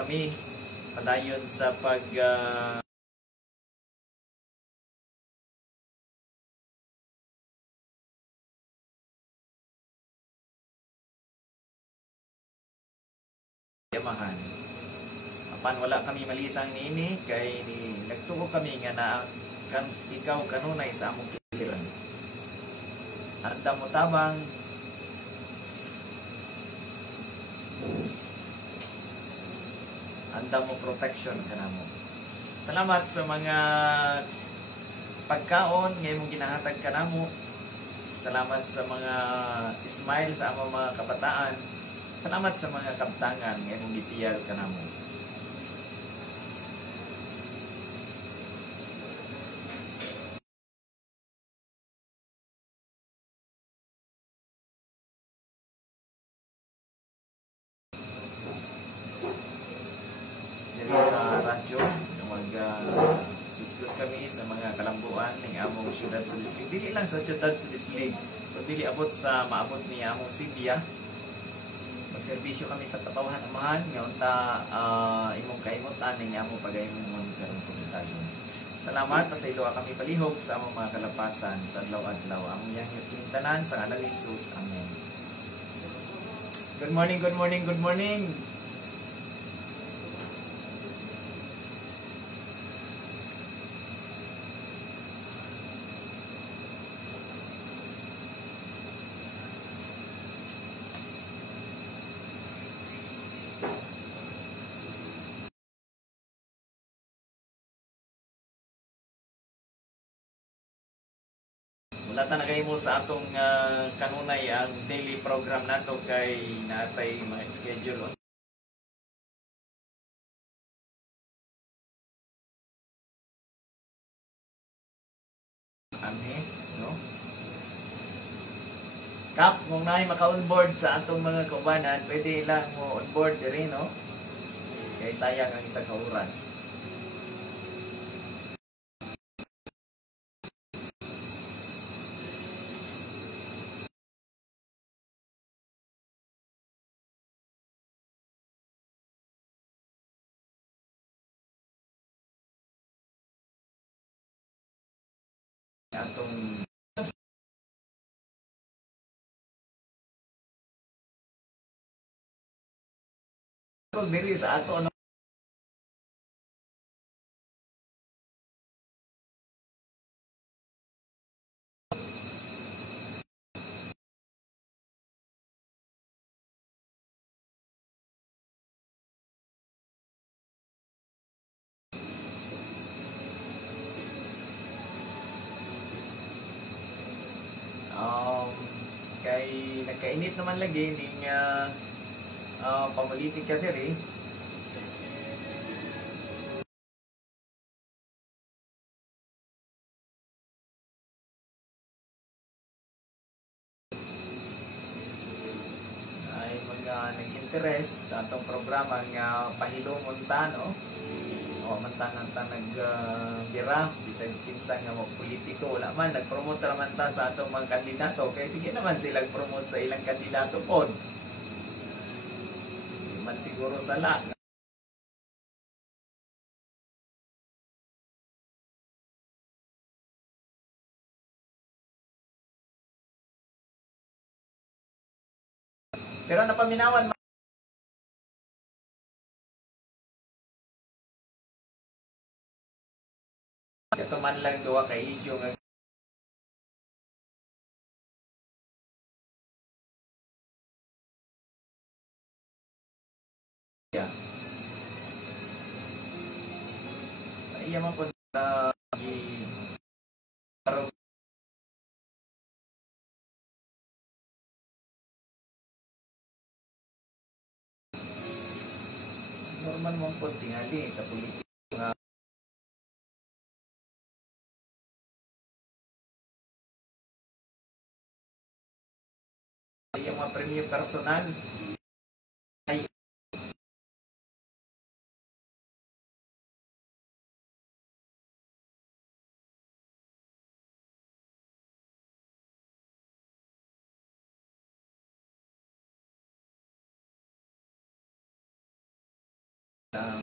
kami padayon sa pag yamahan. Apan wala kami malisang niini kay ni nagtuo kami nga na kan ikaw kanunay sa among kiliran. Anda mo tabang anda mo protection kanamo. Salamat sa mga pagkaon nga imong ginahatag kanamo. Salamat sa mga smile sa among mga kabataan. Salamat sa mga kabtangan nga imong gitiyal kanamo. Diri sa radyo mag-discuss kami sa mga kalambuan ng among syudad sa district. Dili lang sa syudad sa district, kundi abot sa maabot ni among Sibia. Magserbisyo kami sa Katawhan Amahan nga unta imong kaimutan ning among pagayong karong komentaryo. Salamat pa sa ilo kami palihog sa among mga kalapasan sa adlaw-adlaw. Among yang tanan sa ngalan ni Jesus. Amen. Good morning, good morning, good morning. Wala ta nagahimo sa atong kanunay ang daily program nato kay natay mga schedule. Ani, no? Kap, kung naay maka-onboard sa atong mga kaubanan, pwede lang mo onboard diri, no? Kay sayang ang isang oras. Atong diri sa ato ano kay nagkainit naman lagi ning pamulitika diri. Ay mga nag-interest sa atong programa nga pahilomon ta, no? O mantanan ta gira bisag kinsa nga mo politiko wala man nag-promote naman ta sa atong mga kandidato kay sige naman sila promote sa ilang kandidato pod. Man siguro sala pero napaminawan ito man lang duwa ka issue nga iya man po normal mong po tingali sa politika nga yung mga premyo personal ay Ah,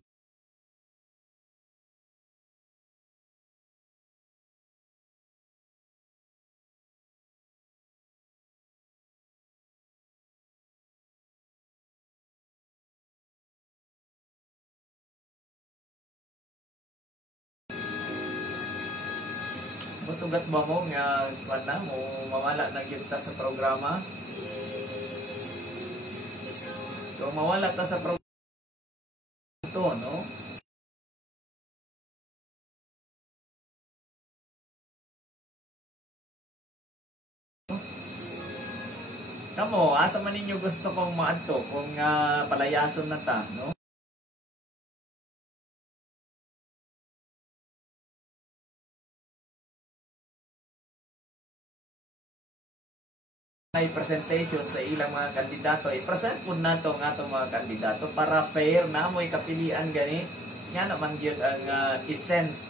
musugat ba mo nga kuan na mo mawala na gyud ta sa programa? Kung mawala ta sa programa ito, no? Kamo, asa man ninyo gusto kong maadto kung palayason na ta, no? May presentation sa ilang mga kandidato, i-present po nato nga itong mga kandidato para fair na mo'y kapilian gani. Nga naman yun ang essence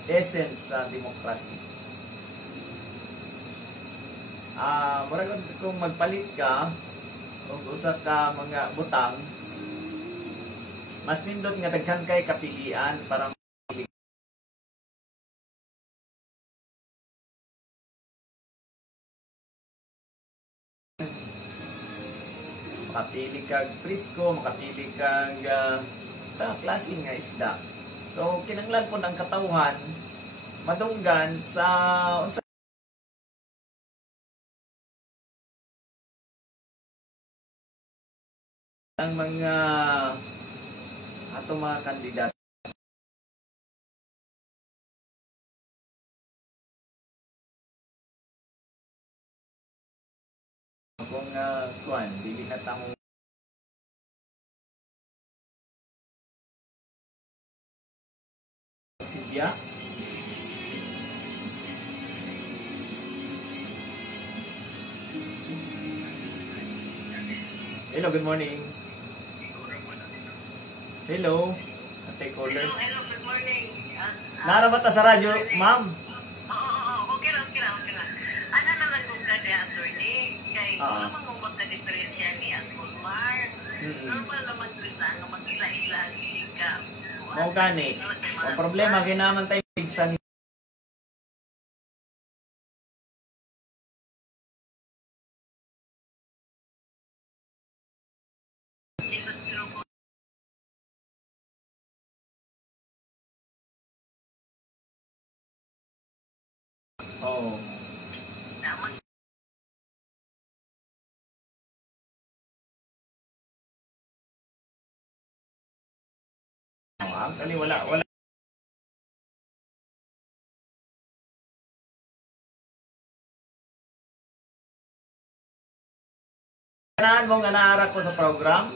sa demokrasy. Murag kung magpalit ka o usa ka mga butang, mas nindot nga daghan kay kapilian para makapili kag prisko, makapili kag sa klase nga isda. So kinahanglan po ang katawhan madunggan sa unsa ang mga atong mga kandidato. Kung kuan dili na tamo Silvia. Hello, good morning. Hello, ate caller. Hello, good morning. Naramat ta sa radyo, ma'am. Oo, okay lang. Ano naman kung kada attorney? Kay kung naman kung magka-diferensya ni ang Gulmar, normal naman sila nga mag-ila-ila ang ka. Mao gani. Ang problema ginaman tayo bigsan oh. Actually, wala. Ganahan mo nga naara ko sa program?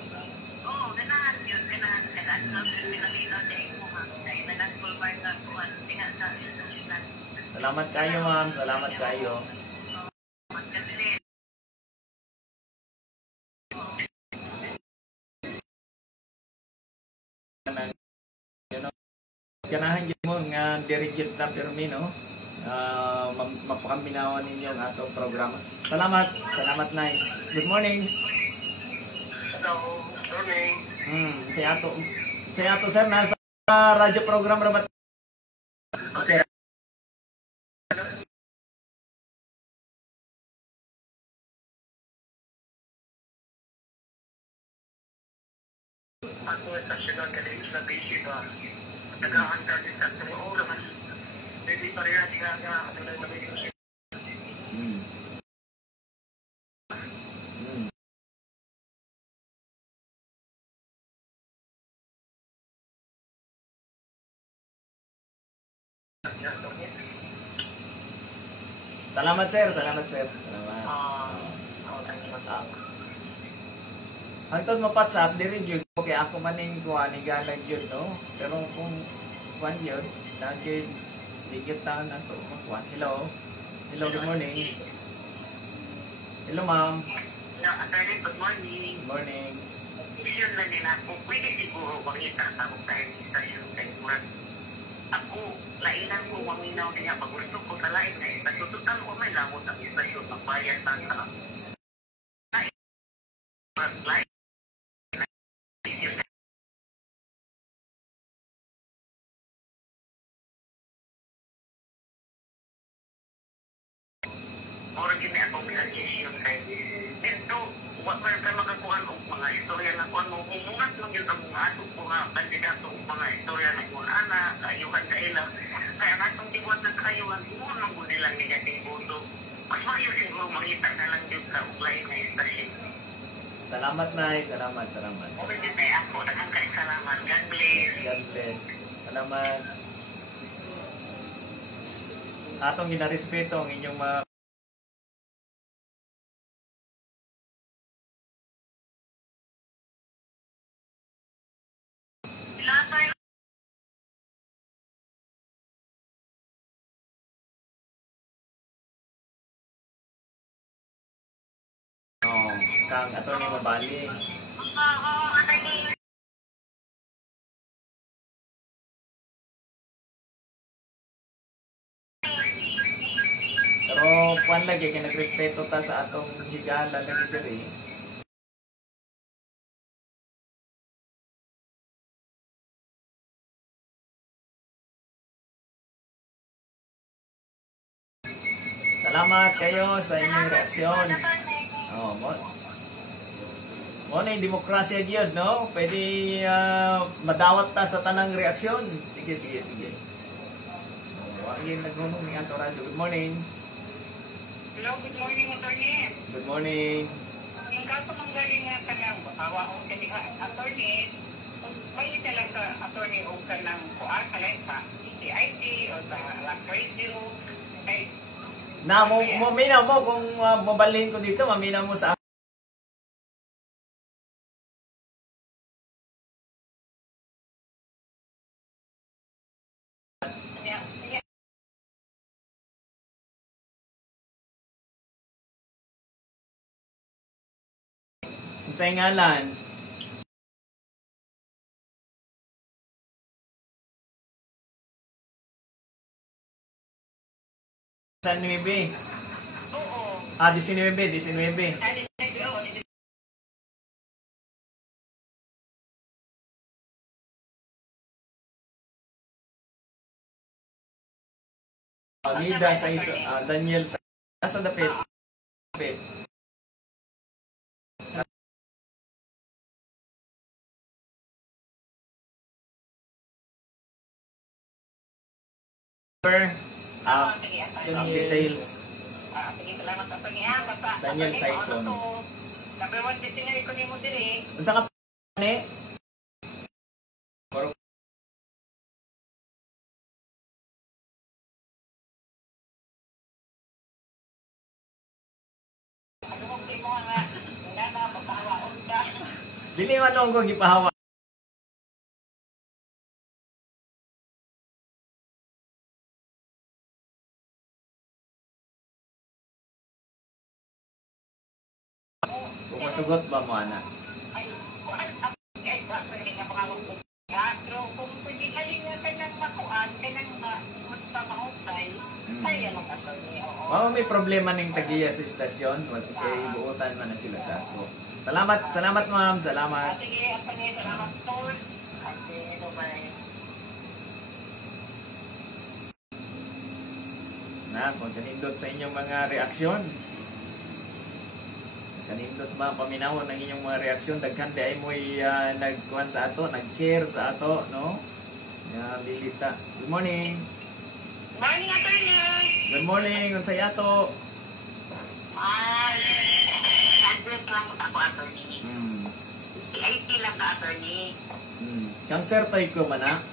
Oo, ganahan yun. Ganahan lang pinalinaw sa imo ha. Dahil na lang Gulmar na kuhan. Tinga sa institusyonan. Salamat kayo, ma'am. Salamat kayo. Magkasili. Ganahan yun mo nga dirigit na pirmi, no? Mapakambinawan ninyo ang atong programa. Salamat Nay. Good morning. Hello, morning. Si ato sir nasa radyo program rabat. Okay. Ako sa siyudad kadali sa busy ba? Tagahan ka din sa mga oras. Hindi pa rin nga ano na namin yung Salamat sir. Salamat. Hangtod mapat sa diri jud okay ako maning kuan igalag jud no. Pero kung kuan jud dagig digit ta na to kuan. Hello, good morning. Hello ma'am. attorney, good morning. Good morning. Isyon na nila, kung pwede siguro makita ako kahit istasyon kay Mark. Ako, lainan ko maminaw niya pag gusto ko sa lain na istasyon. Tutal ko may lamot ang istasyon, magbayad na sa lain. mga istorya ng mga anak, kayuhan sa ilang. Kaya natong tibot ng kayuhan, siguro nang guni lang negating boto. Mas mayo siguro makita na lang yun sa uglay na istasyon. Salamat, Nay. Salamat. Okay din tayo ako, salamat. God bless. God bless. Salamat. Atong ginarespeto ang inyong mga kang attorney Mabali. Pero kuan lagi kay nagrespeto ta sa atong higala lagi diri. Salamat kayo sa inyong reaksyon. Oh, mo na yung demokrasya gyud, no? Pwede madawat ta sa tanang reaksyon. Sige. Wagi nagunong ni Ato Radyo. Good morning. Hello, good morning, attorney. Good morning. Yung kaso mong galing nga ka ng awa o kaniha, attorney, may talaga attorney o ka ng kuan, kalay sa CCIT o sa Rock Radio. Na, maminaw mo kung mabalhin ko dito, maminaw mo sa sa ngalan. Sa 9. Oo. 19. Nida sa isa, Daniel sa dapit. Yung details. Sige, salamat sa pag-iha. Daniel Saison. Number 1 destinary ko ni mo diri. Unsa ka ni? Dili man ko gipahawa. Kung masugot ba mo ana? Kung pwede halina ka ng makuan, ka ng magpamahusay, kaya mo ka to niyo. May problema ning tagiya sa istasyon. Kay buutan man na sila sa ako. Salamat ma'am. Salamat. Sige, salamat tol. Okay, bye-bye. Na, kung kanindot sa inyong mga reaksyon. Kanindot ba paminawon ang inyong mga reaksyon? Daghan di ay mo'y nagkuhan sa ato, nag-care sa ato, no? Lilita. Good morning. Morning, attorney. Good morning. Unsay ato? Address lang ako, attorney. IT lang ka, attorney. Kang Sir Toyko man na?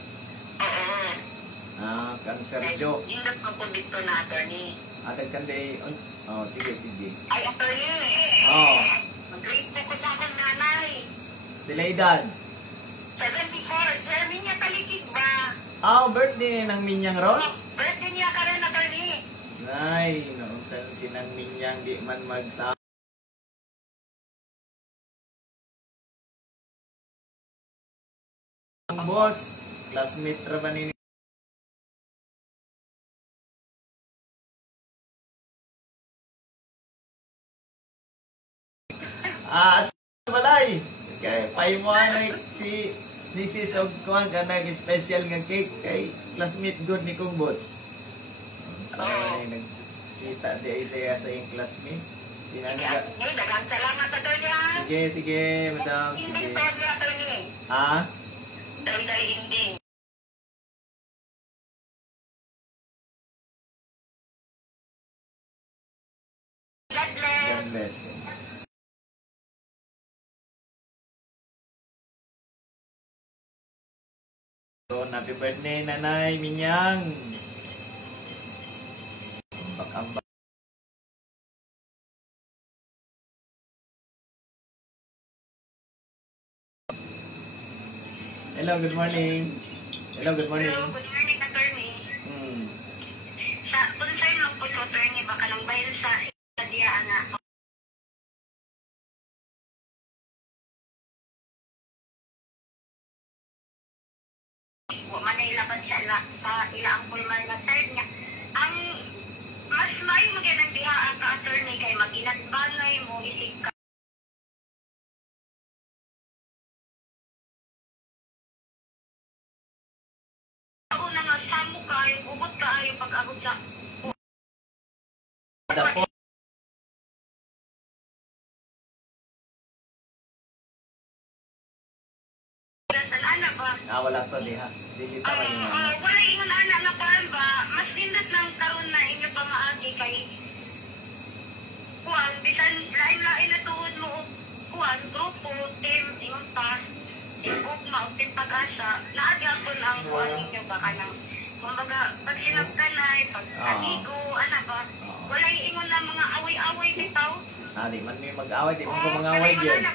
Oo. Kang Sir Joe. Indot ko po dito na, attorney. Atag kanday. Sige. Ay, attorney. Mag-rate po ko sa akong nanay. Pila edad? 74. Sir, niya talikid ba? Birthday ng Minyang Ron? Birthday niya ka rin, attorney. Ay, naunsan sinan Minyang di man magsa. Bots, classmate ra ba ni balay. Kay paimuan si Mrs. Ogkuan ka nag-special nga cake kay classmate good ni kong bots. So, nagkita di ay saya sa yung classmate. Dagang salamat, attorney. Sige, madam. Sige. Day ending. God bless. God bless. So, happy birthday, Nanay Minyang. Ambak-ambak. Hello, good morning. Hello, good morning. Hello, good morning, attorney. Sa concern lang po sa attorney, baka lang bayan sa diya nga. Manay laban sa ilaang pulmal na third niya. Ang mas may magandang dihaan ka attorney kay mag-inagbanay mo isig ka. Ako na nga samo kayo, ubot kayo pag-abot sa Dapo. ana ba? Wala to, diha. Dili pa rin nga. Wala ingon ana nga paan ba? Mas nindot lang karon na inyo pa maagi kay kuan bisan lain-lain na tuod mo og kuan grupo team ingon pa ug mao team pag-asa naagi po ang kuan ninyo ba kanang kumbaga pag sinagdanay pag amigo ana ba? Wala ingon na mga away-away bitaw. Di man may mag-away, di mo ko mag-away dyan.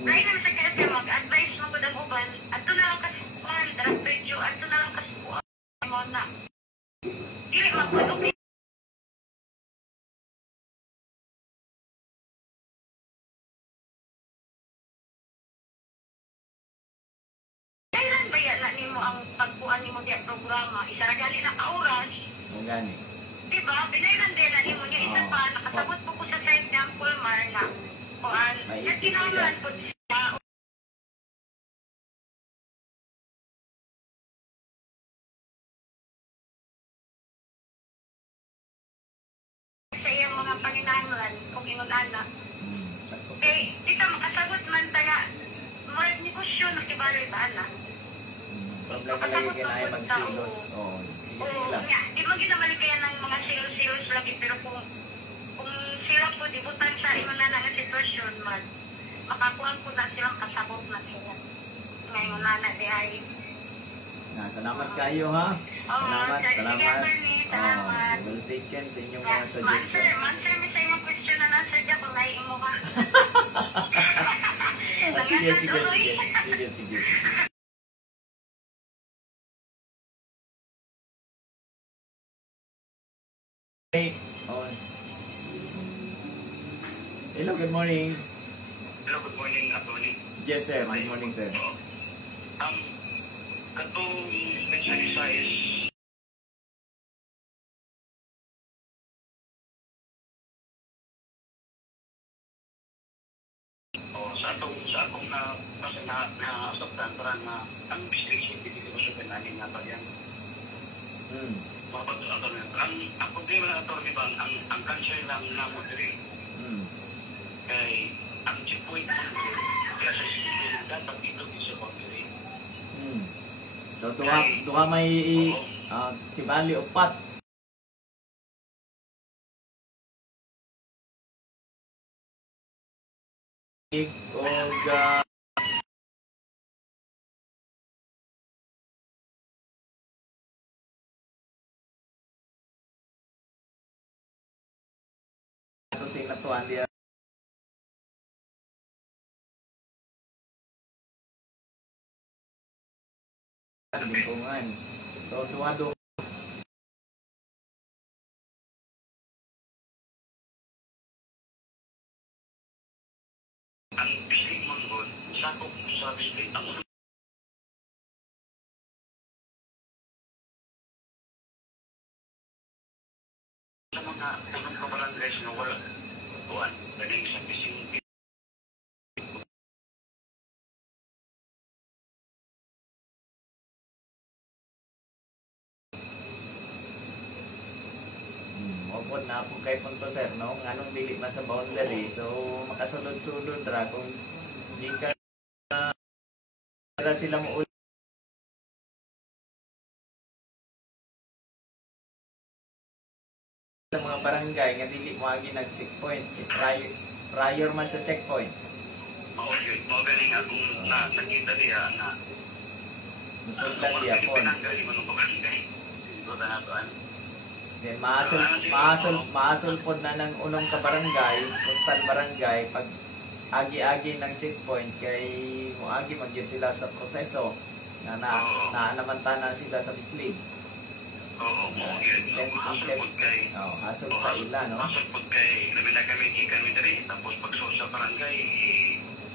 Lain naman sa kasi mag-advise mo ko ng uban, ato na lang kasukuan, draft video, ato na lang kasukuan mo na. Dili magpalok. Kailan ba yan na nimo ang pagkuhan nimo diya programa? Isa ra gali na ka-oras. Kung gani. Diba? Binayran din na nimo niya isa pa, nakasabot po ko sa side ng Pulmar na kuan. Nagkinaulan po siya. Sa iyang mga paninangan, kung inunana. Eh, dito makasabot man taga, mga negosyo na kibaloy ba, ana? Problema lagi kinaya magsilos. Sige lang. Di mo ginamaligayan ng mga silos-silos lagi, pero kung sila po dibutan sa inunana nga sitwasyon, makakuha po na silang kasabot na sila. Ngayon na di ay. Salamat kayo ha. Salamat. Salamat. We'll take care sa inyong mga suggestion. Mansir mi sa inyong question na nasa dyan kung naiin mo ka. Sige. Hey. Hello, good morning. Hello, good morning, Atty. Yes, sir. Good morning, sir. Katong mensahe sa is sa akong na-asoktan parang na ang district hindi ko siya pinanin nga pa yan. Ang problema na attorney ba, ang cancer lang na mo diri. Kay ang checkpoint mo kaya sa civil dapat dito sa boundary. So duha may tibali upat. Og sing natuan dia lingkungan. So duha ang district mongol sakop sa district ang sa mga unang kabarangay na wala tuwan galing sa fishing Mopod na po kay punto sir no nganong dili man sa boundary so makasulod-sulod ra kung di ka sila mo sa mga barangay nga dili mo agi nag-checkpoint. Prior man sa checkpoint. Oo, yun. Mga galing akong nakita niya na Musudlan diya po. Pinanggal, ibang barangay. Ito na natoan. Then maasol po na ng unong ka barangay, postal barangay, pag agi-agi ng checkpoint kay moagi man gyud sila sa proseso na naanamantanan sila sa bislig. Oo, mo yun. Hasol po kay... hasol pa ila, no? Hasol po kay... Labi na kami, ikan mi dali. Tapos pag sa barangay,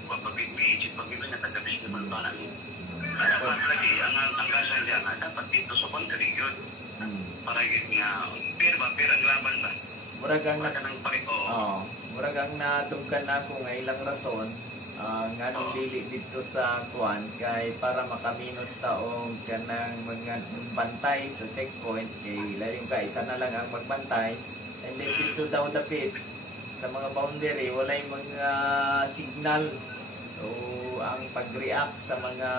pagpipihit, pag-ibig na tagabis na malutanan. Dapat lagi, ang kasal diyan, dapat dito sa kontri yun. Para yun nga, pero ang laban ba? Murag ang nadugkan na ako nga ilang rason nga nung dili dito sa kuan kay para makaminos taong kanang mga bantay sa checkpoint kay lalim ka isa na lang ang magbantay and then dito daw dapit sa mga boundary walay mga signal so ang pag-react sa mga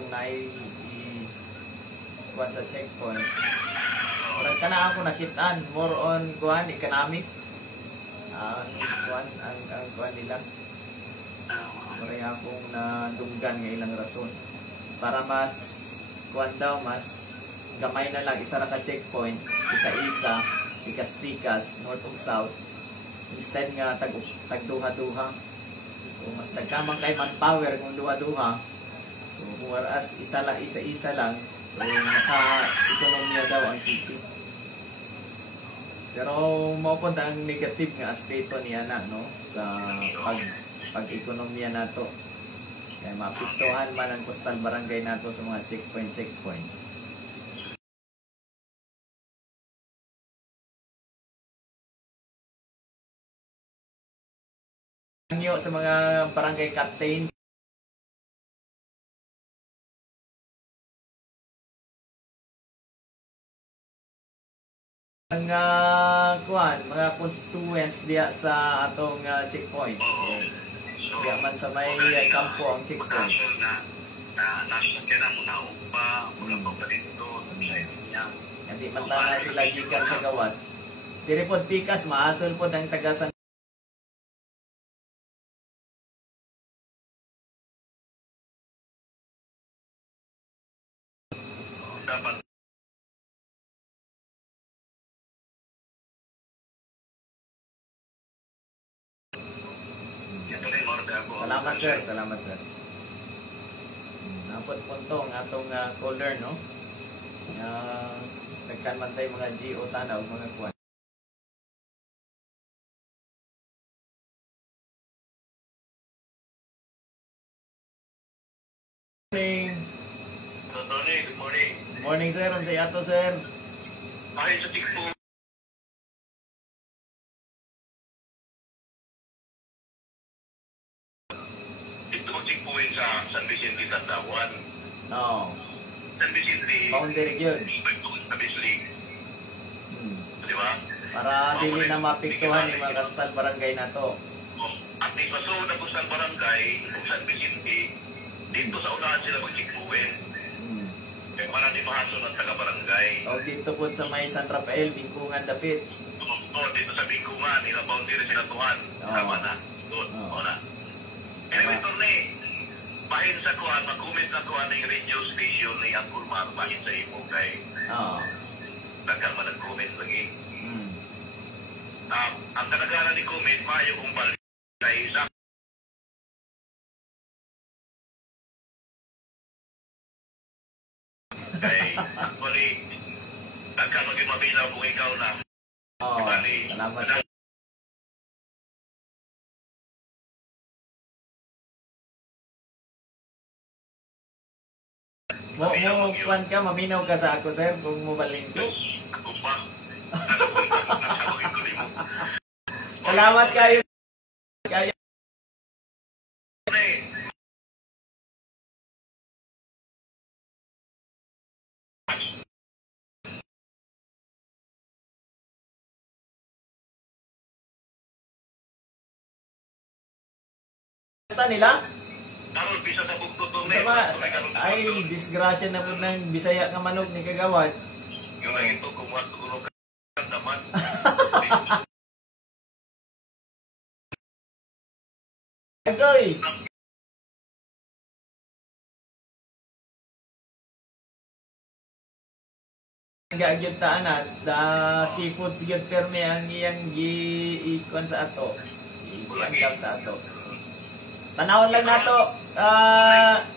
tunay kuan sa checkpoint murag kana ako nakitaan more on kuan economic ang kuan nila maray akong nadunggan ng ilang rason para mas kuan daw mas gamay na lang isa ra ka checkpoint isa-isa pikas-pikas north ug south instead nga tagduha-duha so mas nagkamang kay manpower kung duha-duha so whereas isa-isa lang so naka-ekonomiya daw ang city pero mao po ang negative nga aspeto niya na no sa pag-ekonomiya nato. Kaya mapiktuhan man ang postal barangay nato sa mga checkpoint. Nyo sa mga barangay captain mga constituents diya sa atong checkpoint. Diya man sa may kampo ang checkpoint. Nasa kaya na muna upa, mula pa pa dito, niya. Hindi man tala sila gikan sa gawas. Diri pod pikas, maasol pod ang tagasan. Dapat Salamat sir. Napot punto ang atong caller no. Nagkan tayo mga GO tanaw mga kuan. Good morning. Good morning sir, ang sayato sir. Ay sa tikpo. Checkpoint sa San Vicente Tatawan. No. San Vicente. Boundary yun. Sa Bislig. Di ba? Para dili na mapiktuhan yung mga kastal barangay na to. At ipasunod na kung San Barangay, kung San Vicente, dito sa unahan sila mag-checkpoint. Kaya para di mahason ang taga-barangay. O dito po sa may San Rafael, Bingkungan dapit. Dito sa Bingkungan, nila boundary sila tuhan. Tama na. Doon. Na. Anyway, Torne, bahin sa kuhan, mag-comment na kuhan ng radio station ni Angkor Mar, bahin sa imo kay nagkang man nag-comment lagi. Ang kanagaran ni comment, maayo kong balik kay isa. Kay, bali, nagkang maging mabilaw kung ikaw na. Salamat. Mo kuan ka, maminaw ka sa ako, sir, kung mubaling ko. Ako pa. Salamat kayo. Basta nila? Ay, disgrasya na po ng Bisaya nga manok ni Kagawad. Yung ito, kung matulog ka naman. Joy. Enggak gyud ta ana, da seafood gyud permi ang iyang gi-ikon sa ato. Ianggap sa ato. Tanawon lang nato,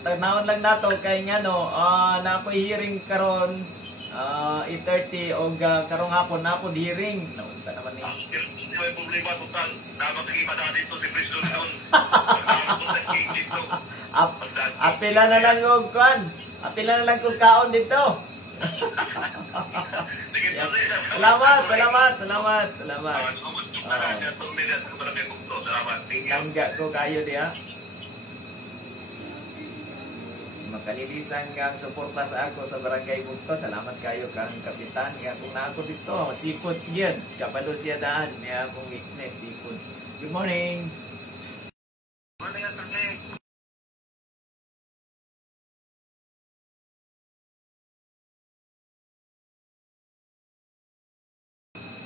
tanawon lang nato kay ngano, na ako hearing karon 8:30 og karong hapon na ako hearing. Naunsa naman ni. May problema total. Dapat lima na dito si President doon. Apila na lang og kwan. Apila na lang kung kaon dito. Salamat. Langga ko kayo diya. Makanilisan kang suporta sa ako sa Barangay Bugto. Salamat kayo kang kapitan. Nga kung na ako dito, seafoods yan. Kapalo siya daan. Nga akong weakness, seafoods. Good morning. Morning, Atty.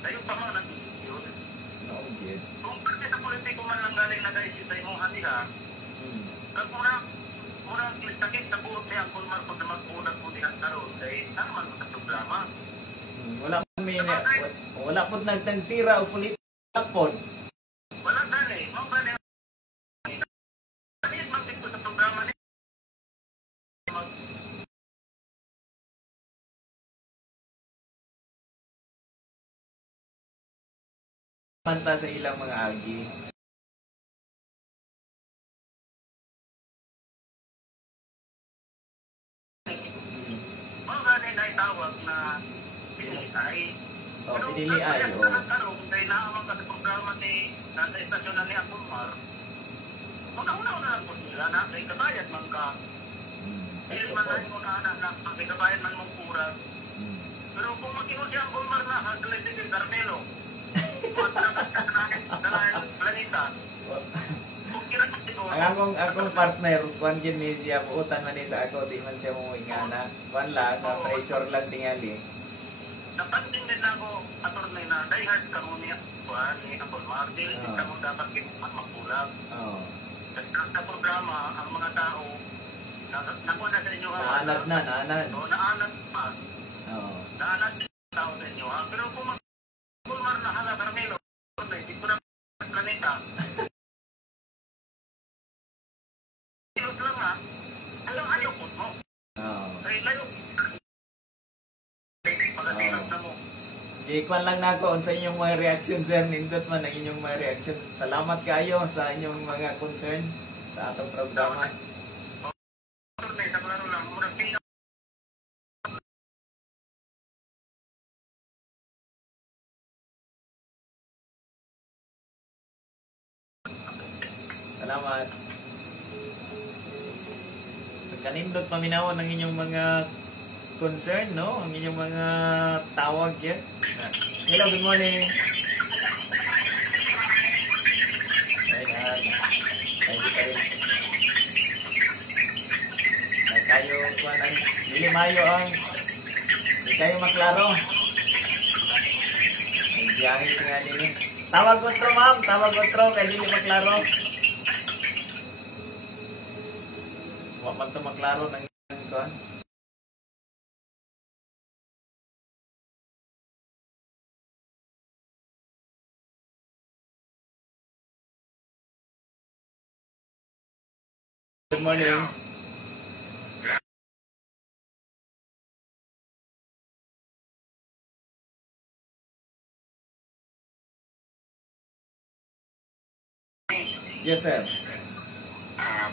Tayo pa man ang yun. No, good. Kung kasi sa politiko man lang galing na guys, sa imong hati ha, kag murang sakit sa buot niya ang kulmar kung na mag-unag po dihan karoon, dahil naman magkaproblema. Wala po nagtagtira o politika po. Wala gani, mga gani. Kanil magdito sa programa niya. Panta sa ilang mga agi. Mga gani na itawag na pinilitay. Pinili ay. Dahil naamang ka sa programa ni nasa istasyon na ni Akumar, una-una na lang po sila na kay kabayad man ka. Dili man tayo mo na kay kabayad man mong kurag. Pero kung mag-ingon siya ang Akumar na, haglalay si Carmelo, ang akong partner, kwan gin ni siya, buutan man ni sa ako, di man siya mumuingana. Kwan lang, pressure lang tingali. Napansin din ako, attorney na, dahil kamo niya, ni Apple Martin, kamo dapat kinumat magpulag. Kasi sa programa, ang mga tao, nakuha na sa inyo ang naanad. Naanad pa. Naanad ang tao sa inyo. Pero kung Pulmar na hala, Carmelo, hindi ko na planeta. Ilot lang ha, ayaw po mo. Ay, layo. Pagkatilot na mo. Ikwan lang na ako sa inyong mga reaction, sir. Nindot man ang inyong mga reaction. Salamat kayo sa inyong mga concern sa atong programa. Sa klaro lang, murang pinag- Salamat. Kanindot paminawon ang inyong mga concern, no? Ang inyong mga tawag yan. Hello, good morning. Ayan. Thank you kayo. Tayo, dili mayo ang hindi kayo maklaro. Ang biyahe nga nila. Tawag otro, ma'am. Tawag otro. Kaya dili maklaro. Huwag man ito maklaro ng kuhan. Good morning. Yes, sir.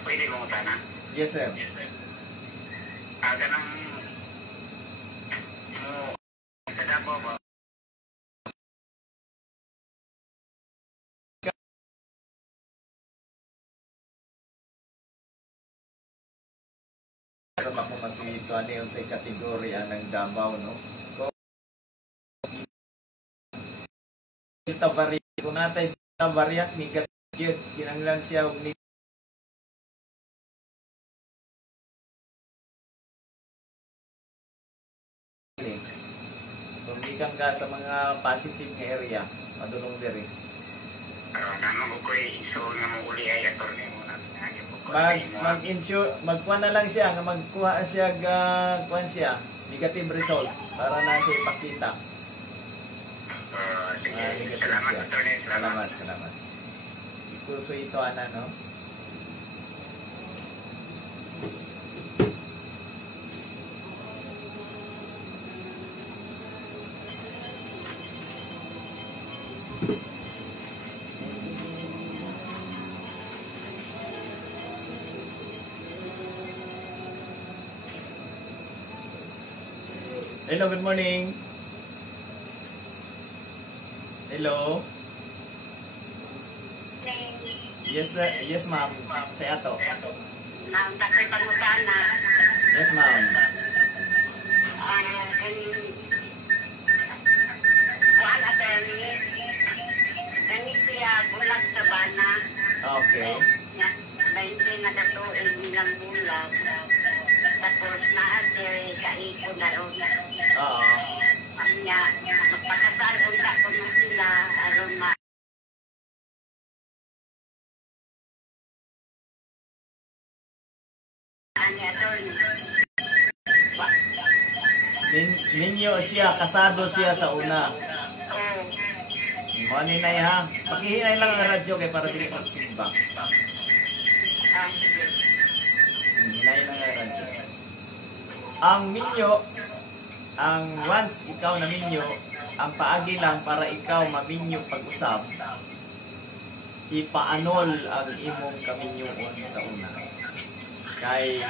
Pwede mo sana? Yes, sir. Ganang sa Davao ba? Karon ako masito ani sa kategorya ng Davao, no? Ito variant kung natay variant ni cute kinanglan siya og ni Tumikan ka sa mga positive nga area, madulong diri. Naman ko iso nga mo uli ay attorney mo na. magkuha na lang siya, nga magkuha siya, kuhan siya, negative result, para na siya ipakita. Sige, Negative salamat, siya. attorney. Salamat. Ikuso ito, ana, no? Hello, good morning. Hello. Yes ma'am. Saya to. Nang takay pagmutana. Yes ma'am. Kuan attorney. Kani siya bulag sa bana. Okay. Nya, 20 na katuig nilang bulag. Tapos naadiri kaiko na ron. Oo. Anya, magpakasal unta ko na sila aron ma anya attorney. Ninyo siya, kasado siya sa una. Oh. Money na ha. Pakihinay lang ang radyo kay para dili mag-feedback. Sige. Hinay lang ang radyo. Ang minyo, ang once ikaw na minyo, ang paagi lang para ikaw maminyo pag-usap, ipaanol ang imong kaminyoon sa una. Kay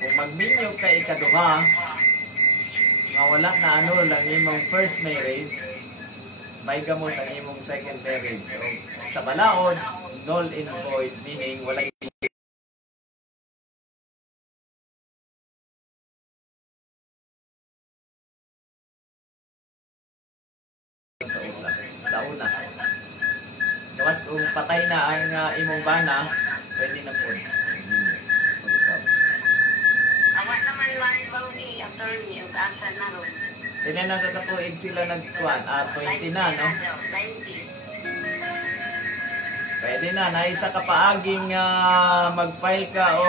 kung magminyo ka ikaduha, nga wala na anol ang imong first marriage, may gamot ang imong second marriage. So, sa balaod, null and void, meaning wala sa usa. Sa una. Gawas kung patay na ang imong bana, pwede na po. Mag-usap. Awa naman lang bang ni attorney ug asa na ron. Sila nakakatuig sila nagkuhan. 20 na, no? 20. Pwede na. Naisa ka paaging mag-file ka o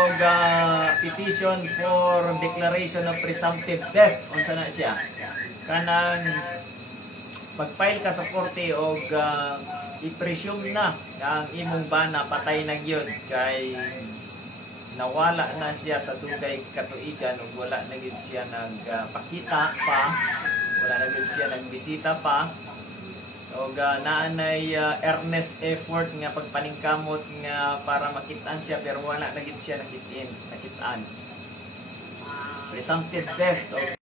petition for declaration of presumptive death. Unsa na siya? Kanang mag-file ka sa korte o i-presume na ang imong bana patay na gyud kay nawala na siya sa dugay katuigan ug wala na gyud siya nagpakita pa, wala na gyud siya nagbisita pa ug naanay earnest effort nga pagpaningkamot nga para makitaan siya pero wala na gyud siya nakitaan. Presumptive death o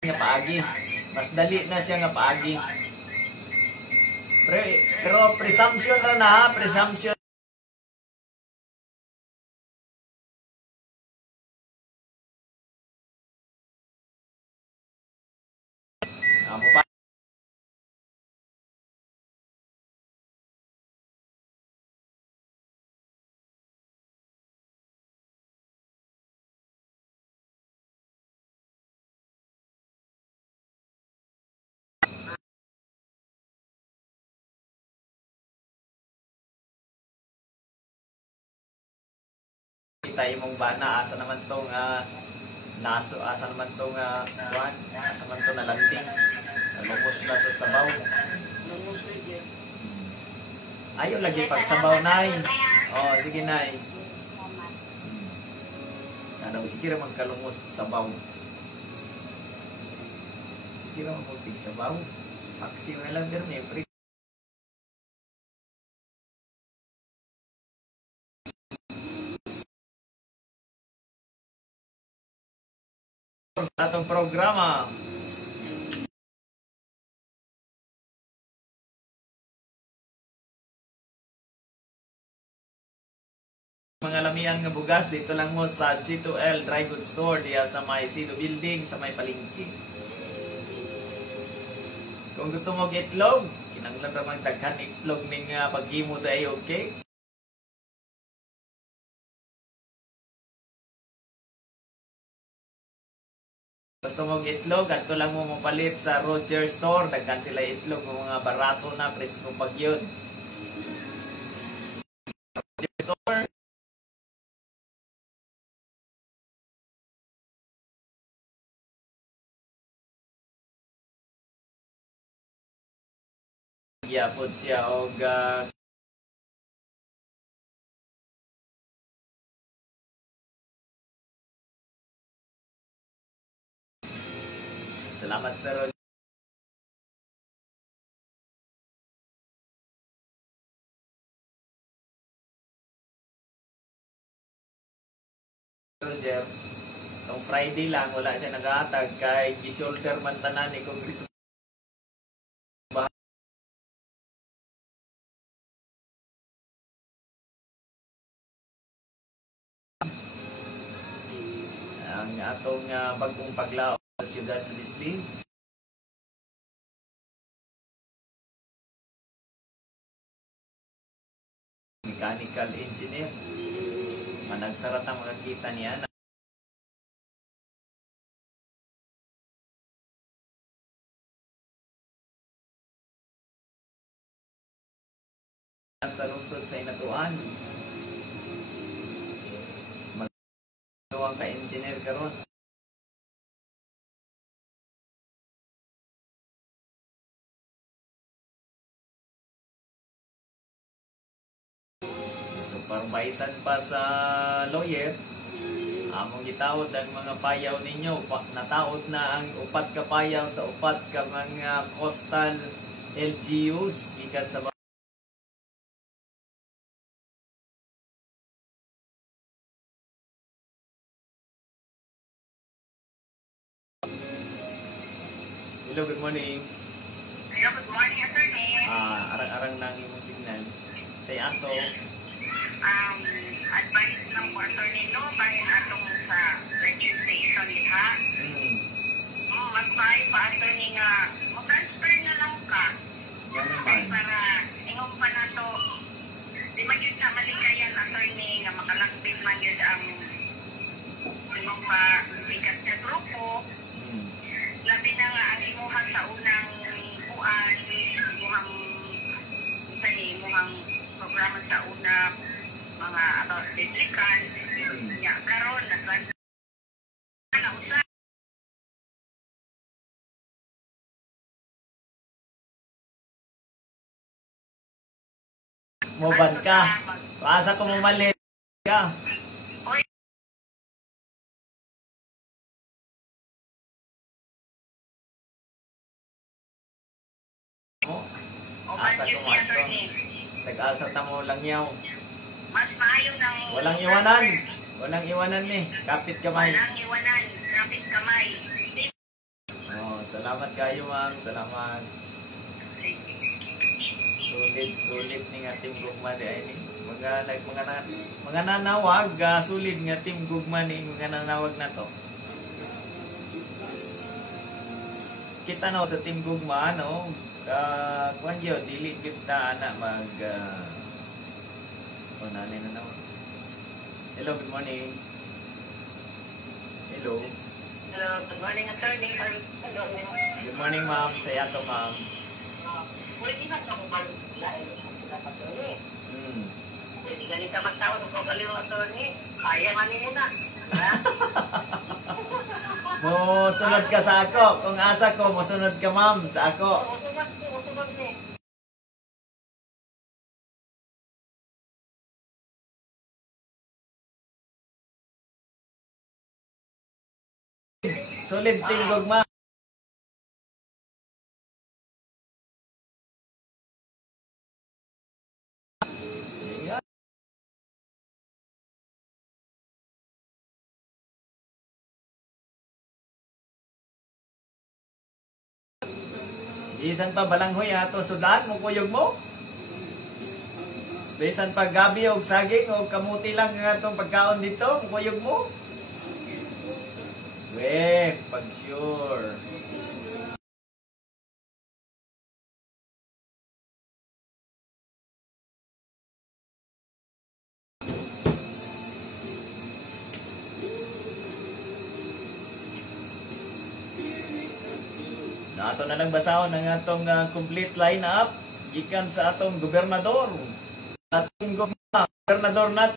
nga paagi. Mas dali na siya nga paagi. Pero presumption ra na, presumption. Amo pa. Kita imong bana asa naman tong naso, asa naman tong kuan, asa naman tong nalanding. Nalumos na sa sabaw. Ayo lagi pag sabaw nay. Oh, sige nay. Ano sige ra magkalumos sa sabaw. Sige ra magtig sabaw. Paksi na lang der ni sa atong programa. Mga lamian nga bugas dito lang mo sa G2L Dry Goods Store diya sa may Sido Building sa may palengke. Kung gusto mo itlog, kinanglan ra man daghan itlog ning paghimo day, okay? Gusto mong itlog, ato lang mo mapalit sa Roger Store. Daghan sila itlog, mga barato na, presko pag yun. Roger Store. Yapod siya og salamat sa Roger. Nung Friday lang, wala siya nag-aatag kay gi-shoulder man tanan ni Congressman. Ang atong bagong paglaom sa siyudad sa Lisli. Mechanical engineer. Managsarat ang makakita niya na sa lungsod sa Inatuan. Magawang ka-engineer karon. Parbaysan pa sa lawyer, among gitawod ang mga payaw ninyo. Nataod na ang upat ka payaw sa upat ka mga coastal LGUs gikan sa Hello, good morning. Hello, good morning, attorney. Arang-arang nang imong signal. Say ato. Advice ng po, attorney, no? Bahin atong sa registration niha. Magbahay pa, attorney, nga mag-transfer na lang ka. Yan naman. Para ingong pa na to, di ba yun na malikayan, attorney, nga makalagpit man yun ang ingong pa bigat na grupo. Labi na nga ang imuhang sa unang buwan, imuhang programa sa unang mga about biblical, niya karon naglansa na usa. Moban ka. Asa ko mumalit ka. Asa ko man. Sag-asa ta mo lang yaw. Mas maayo ng Walang iwanan. Walang iwanan ni. Kapit kamay. walang iwanan, kapit kamay. Salamat kayo, ma'am. Salamat. Sulit ni nga Team Gugma di ay ni. Mga nanawag, sulit nga Team Gugma ni mga nanawag na to. Kita na sa Team Gugma, no? Kuan yun, dili kita na mag nanay na naman. Hello, good morning. Hello. Hello, good morning, attorney. Hello. Good morning, ma'am. Saya to, ma'am. Pwede na ito kung lain sa attorney. Pwede ganit ka magtawag kung kaliw, attorney. Kaya manin mo na. Musunod ka sa ako. Kung asa ko, musunod ka, ma'am, sa ako. Solid Team Gugma. Bisan pa balanghoy ato sudan mo kuyog mo. Bisan pa gabi og saging o kamuti lang nga atong pagkaon dito, kuyog mo. Pag sure. Ato na lang basahon ang atong complete lineup gikan sa atong gobernador. Atong gobernador natin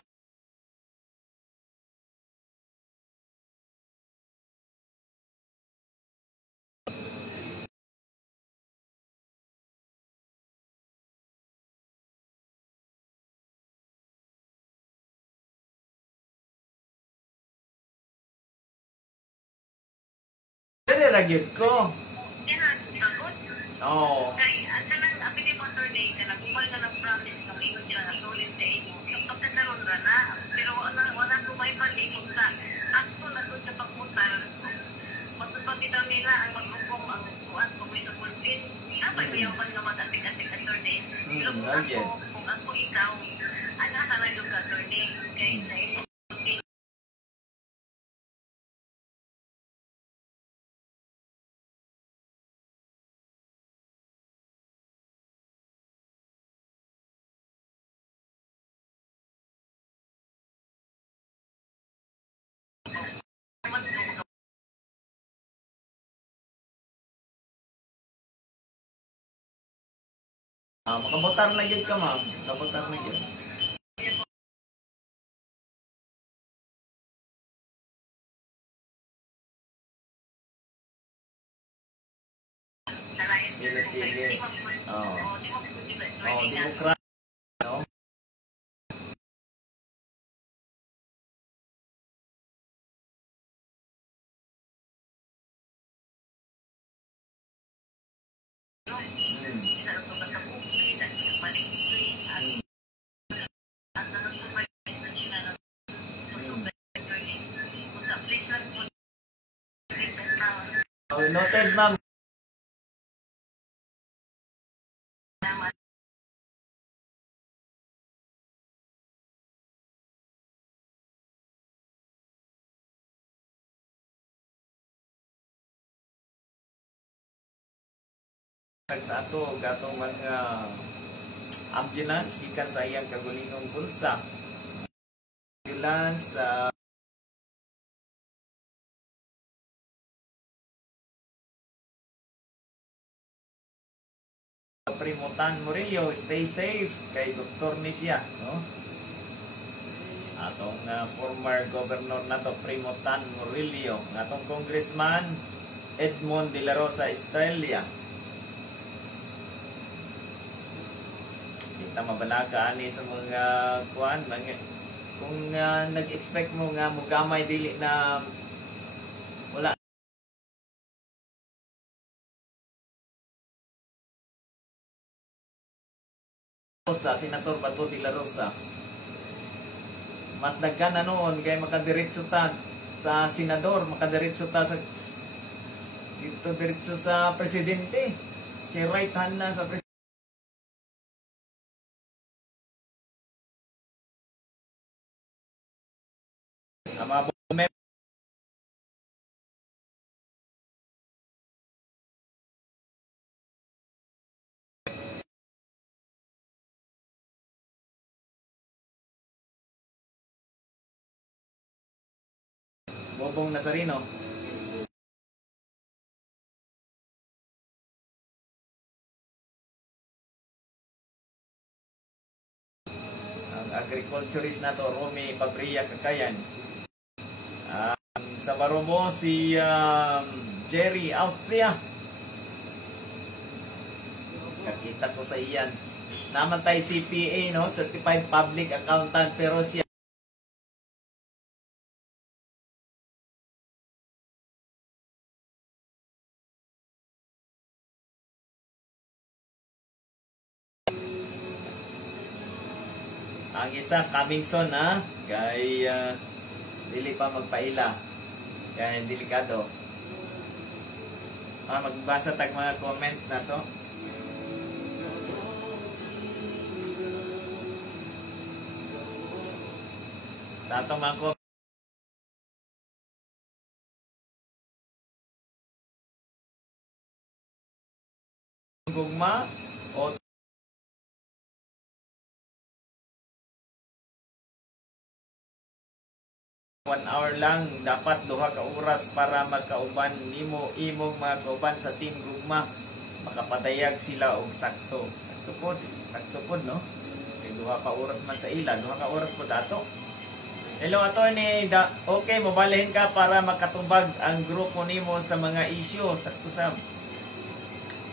ra gyud ko. Yan, sagot. Oo. Kay, asa lang, abi ni mo, sir, day, na nagkumal na ng promise na ingon sila nga sulit sa inyo. So, pagkakaroon ra na, pero wala tumay palimog sa akto na doon sa pagmutal. Magpapagitaw nila ang maghukom ang kuwan kung may nabulpin. Dapat may yawan nga mag-atik-atik at attorney. Pero kung ako ikaw, ano ka na yung attorney? Kay sa inyo. Makabotar na gyud ka, ma'am. Makabotar na gyud. Pili-pili. Oo. Demokrat. No? Noted, ma'am. Sa ato gatong mga ambulance gikan sa iyang kagulingong bulsa. Ambulance Primutan Murillo, stay safe kay Dr. Nisya, no? Atong former governor nato Primutan Murillo, atong congressman Edmond de la Rosa Estrella. Kita mabalaga ani sa mga kuan, kung nag-expect mo nga mugamay dili na wala sa Senator Bato de la Rosa. Mas daghan na noon kay makadiretso ta sa senador, makadiretso ta sa dito diretso sa presidente. Kay right hand na sa presidente. Bobong Nazarino. Ang agriculturist na to, Romy Fabria Kakayan. Sa Baromo, si Jerry Austria. Nakita ko sa iyan. Naman tayo CPA, no? Certified Public Accountant, pero siya ang isa, coming soon, ha? Kay dili pa magpaila. Kaya delikado. Magbasa tag mga comment na to. Sa atong mga comment. Gugma o 1 hour lang, dapat 2 ka oras para magkauban nimo imong mga kauban sa team gugma, makapadayag sila og sakto pod no, kay 2 ka oras man sa ila, 2 ka oras pod ato. Hello attorney, okay mobalahin ka para makatubag ang grupo nimo sa mga issue sakto sab.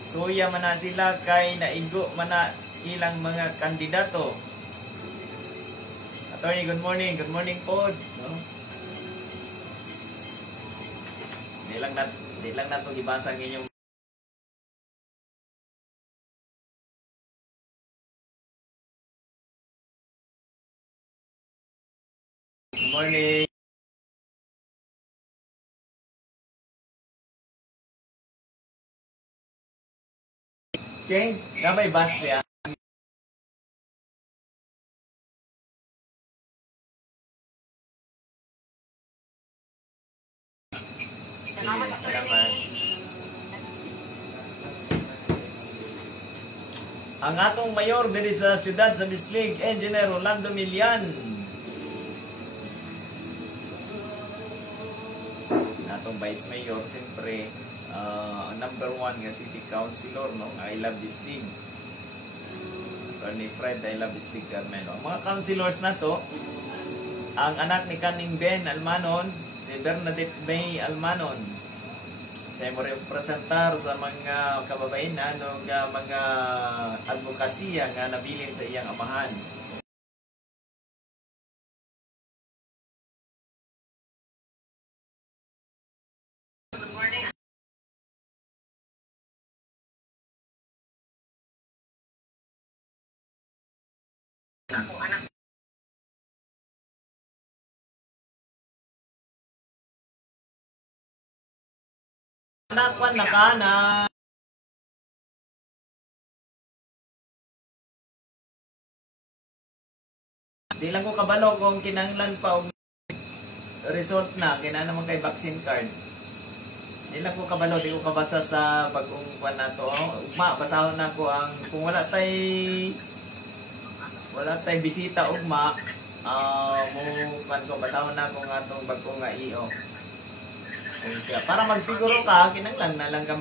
Suya man na sila kay naigo man na ilang mga kandidato. Attorney, good morning pod no. Di lang nato gibasa ang inyong good morning. King, gamay bas niya. Salamat. Ang atong mayor diri sa siyudad sa Bislig, Engineer Rolando Milian. Atong Vice Mayor, siyempre, number 1 nga City Councilor, no? I Love Bislig. Attorney Fred, I Love Bislig Carmelo. Ang mga councilors na to, ang anak ni Kaning Ben Almanon, si Bernadette May Almanon. Siya mo representar sa mga kababaihan o mga advokasya nga nabilin sa iyang amahan. Good morning. Ako anak. Nakwan na ka na. Di lang ko kabalo kung kinanglan pa og result na, kina naman kay vaccine card. Di lang ko kabalo, di ko kabasa sa bagong kwan na to. Ugma, basahon na ko ang, kung wala tay bisita ugma, mo kwan ko, basahon na ko nga itong bagong nga iyo. Okay. Para magsiguro ka, kinanglan na lang ka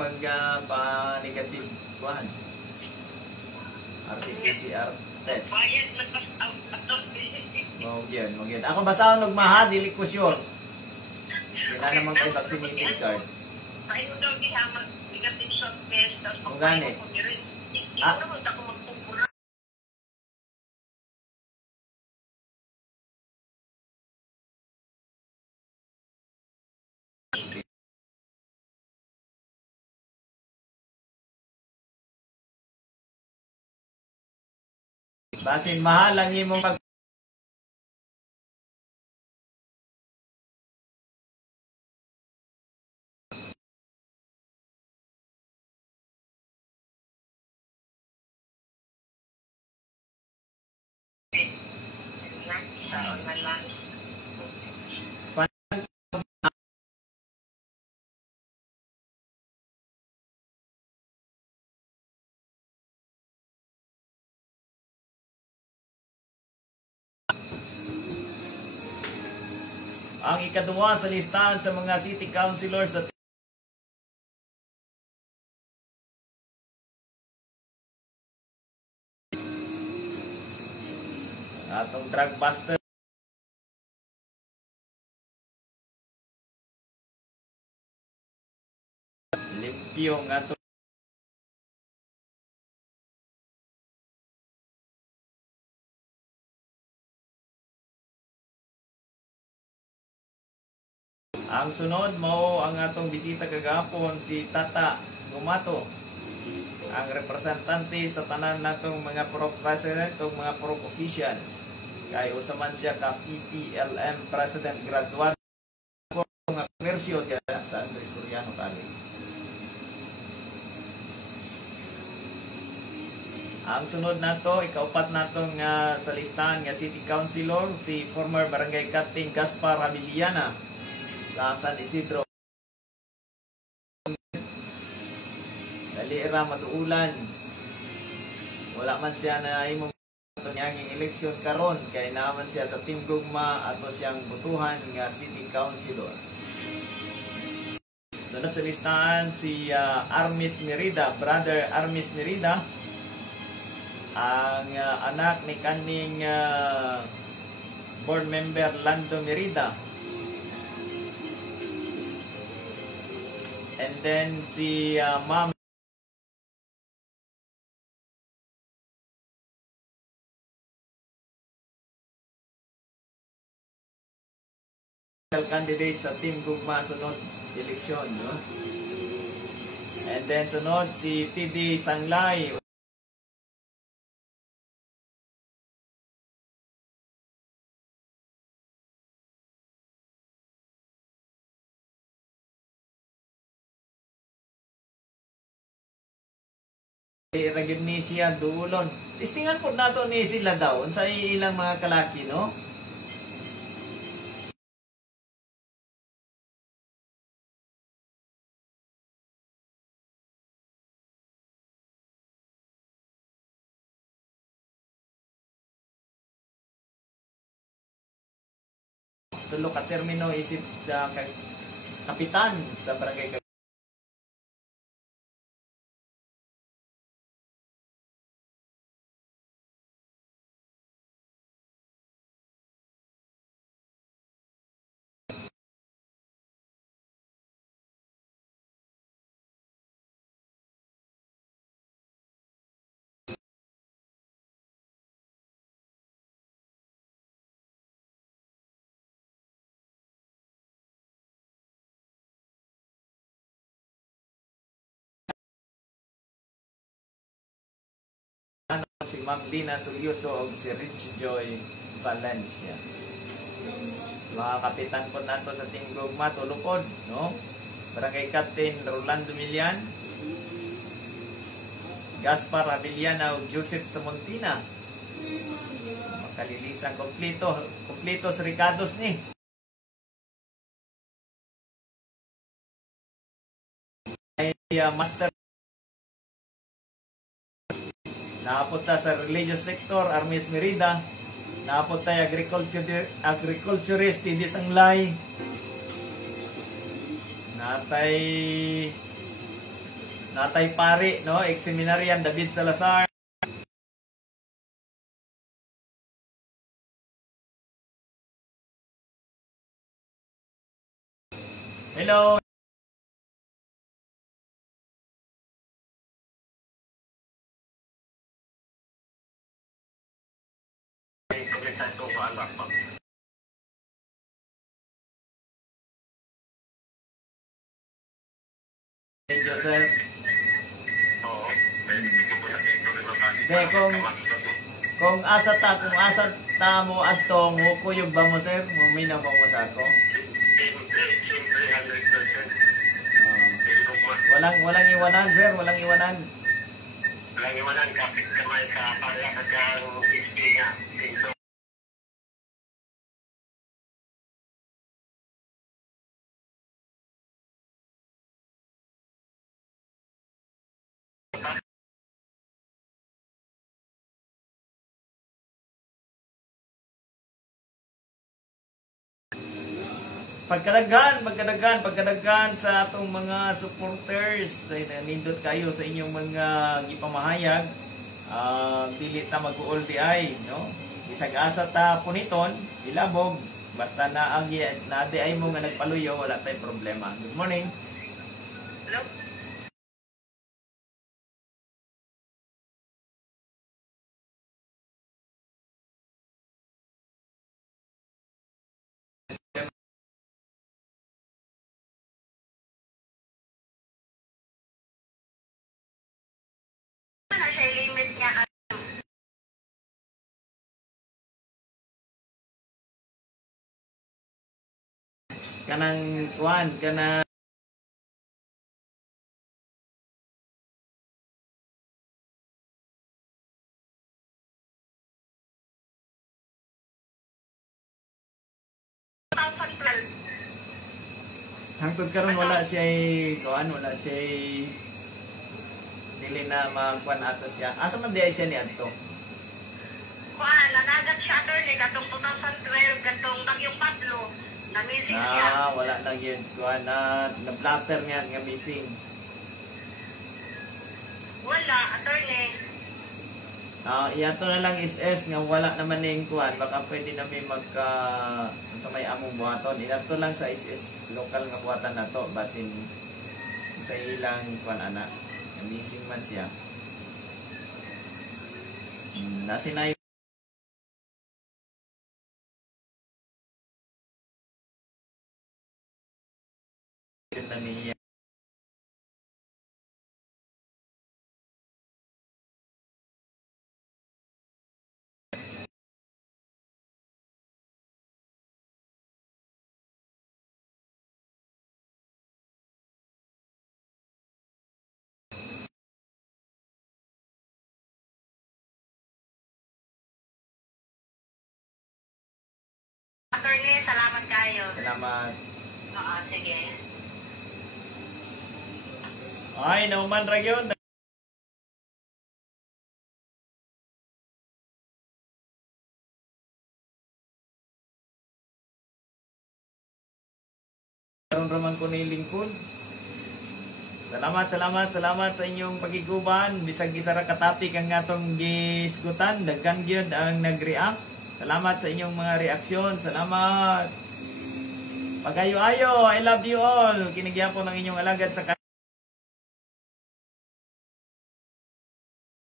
pa-negative kuhan. RT-PCR test. Bayad na ang Mogyan. Ako basahon og maha, dili ko sure. Kailan naman kay vaccinated card. Kayo daw gihamag negative shot test tapos Kung gani. Ah, naman ako magpupura. Basin mahal ang imong pag ang ikaduwa sa listahan sa mga city councilors sa atong drug buster limpyo nga to ang sunod mao ang atong bisita kagahapon si Tata Gumato, ang representante sa tanan natong mga prop president o mga prop officials. Kay usaman siya ka PPLM president graduate ko nga komersyo sa Andres Soriano College. Ang sunod nato, ikaupat natong sa listahan nga city councilor si former barangay captain Gaspar Abiliana sa San Isidro. Dali ra maduulan. Wala man siya na imong Ito niyang eleksyon karon kay naman siya sa Team Gugma ato siyang butuhan nga City Councilor. Sunod sa listahan si Armis Merida, Brother Armis Merida, ang anak ni kaning board member Lando Merida. And then si Ma'am candidate sa Team Gugma sunod eleksyon, no? And then sunod si TD Sanglay, ragid ni siya duulon. Listingan po nato ni sila daw sa ilang mga kalaki, no? Tulo ka termino isip kapitan sa barangay. Si Ma'am Lina Sulyoso o si Rich Joy Valencia. Mga kapitan po nato sa Team Gugma, tulupod, no? Barangay Captain Rolando Milian, Gaspar Avellana o Joseph Samontina. Makalilisan kompleto sa Ricardos ni. Ay master napunta sa religious sector, Armis Merida. Napunta agriculturist, hindi Sanglay. Natay pari, no? Ex-seminarian, David Salazar. Hello. Thank you, sir. Kung asa ta mo adto mo kuyog ba mo, sir? Muminaw ba mo sa ako? Walang iwanan, sir, walang iwanan. Walang iwanan kapit kamay sa pareha sa ispinya. Pagkadaghan sa atong mga supporters, nindot kayo sa inyong mga gipamahayag. Dili ta mag-uol di ay, no? Bisag asa ta puniton, ilabog, basta na ang di ay mo nga nagpaluyo, wala tay problema. Good morning. Hello. Kanang kuan kana hangtod karon wala siya kuan, wala siya dili na magkuan asa siya. Asa man di siya ni adto? kuan, nanagat siya attorney katong 2012 katong Bagyong Pablo. Na-missing siya. Wala na yun. Kuha na-blatter nga nga missing. Wala, attorney. Iyato na lang SS nga wala naman ning kuan. Baka pwede na may magka sa may among buhaton. Iyato lang sa SS local nga buhatan na to. Basin sa ilang kuan ana. Missing man siya. Nasinay na niya. Attorney, salamat kayo. Salamat. Oo, sige. Ay, nauman ra gyud. Karon raman ko ni lingkod. Salamat sa inyong pagiguban. Bisag gisara ka topic ang atong gisgutan, daghan gyud ang nag-react. Salamat sa inyong mga reaksyon. Salamat. Pagayo-ayo. I love you all. Kinigyan ko ng inyong alagad sa